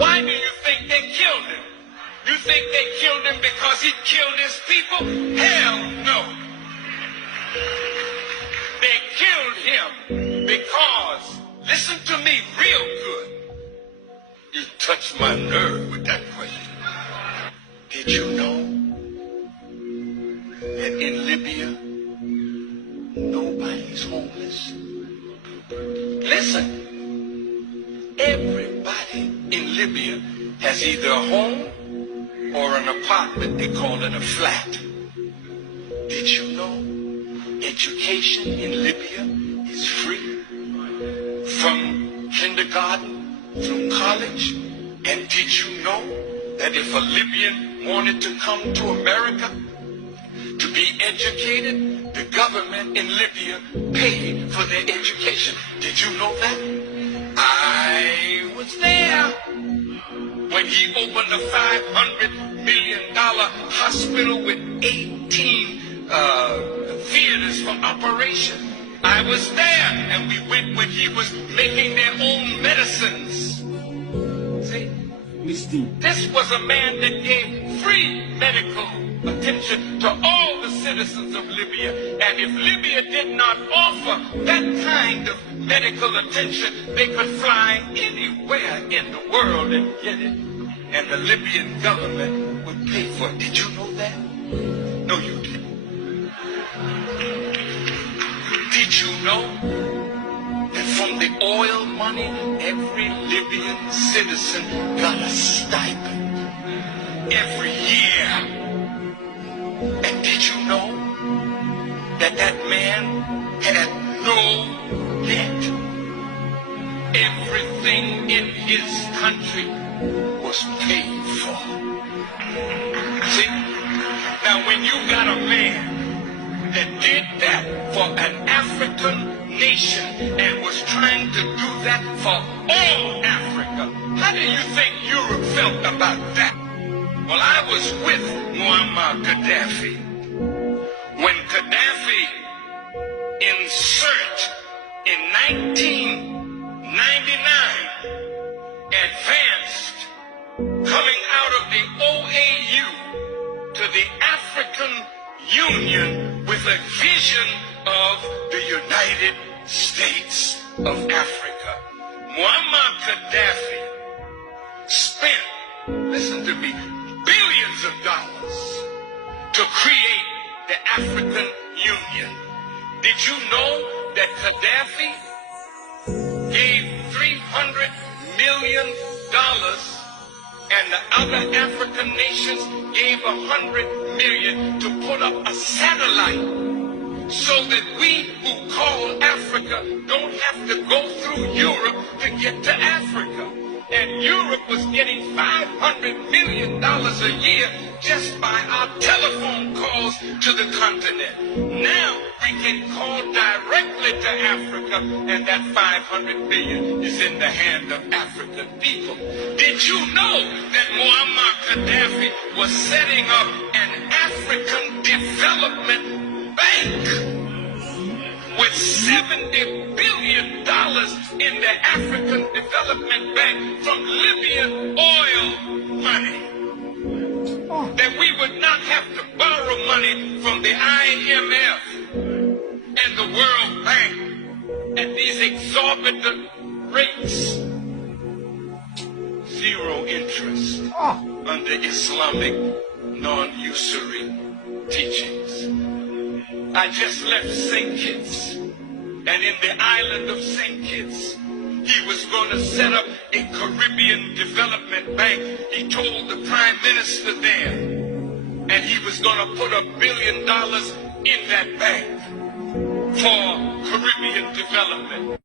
Why do you think they killed him? You think they killed him because he killed his people? Hell no. They killed him because, listen to me real good. You touched my nerve with that question. Did you know that in Libya, nobody's homeless? Listen. Everybody in Libya has either a home or an apartment. They call it a flat. Did you know education in Libya is free? From kindergarten through college? And did you know that if a Libyan wanted to come to America to be educated, the government in Libya paid for their education? Did you know that? I was there when he opened a $500 million hospital with 18 theaters for operation. I was there, and we went when he was making their own medicines. See? This was a man that gave free medical attention to all the citizens of Libya. And if Libya did not offer that kind of medical attention, they could fly anywhere in the world and get it. And the Libyan government would pay for it. Did you know that? No, you didn't. Did you know that from the oil money, every Libyan citizen got a stipend every year? And did you know that that man had no debt? Everything in his country was paid for. See? Now when you got a man that did that for an African nation and was trying to do that for all Africa, how do you think Europe felt about that? Well, I was with Muamera Gaddafi when Gaddafi in 1999 advanced coming out of the OAU to the African Union with a vision of the United States of Africa. Muamera Gaddafi spent, listen to me, billions of dollars to create the African Union. Did you know that Gaddafi gave $300 million and the other African nations gave $100 million to put up a satellite so that we who call Africa don't have to go through Europe to get to Africa? And Europe was getting $500 million a year just by our telephone calls to the continent. Now we can call directly to Africa, and that $500 million is in the hand of African people. Did you know that Muammar Gaddafi was setting up an African development bank with $70 billion in the African Development Bank from Libyan oil money? That we would not have to borrow money from the IMF and the World Bank at these exorbitant rates. Zero interest under Islamic non-usury teachings. I just left St. Kitts, and in the island of St. Kitts, he was going to set up a Caribbean development bank. He told the prime minister there, and he was going to put $1 billion in that bank for Caribbean development.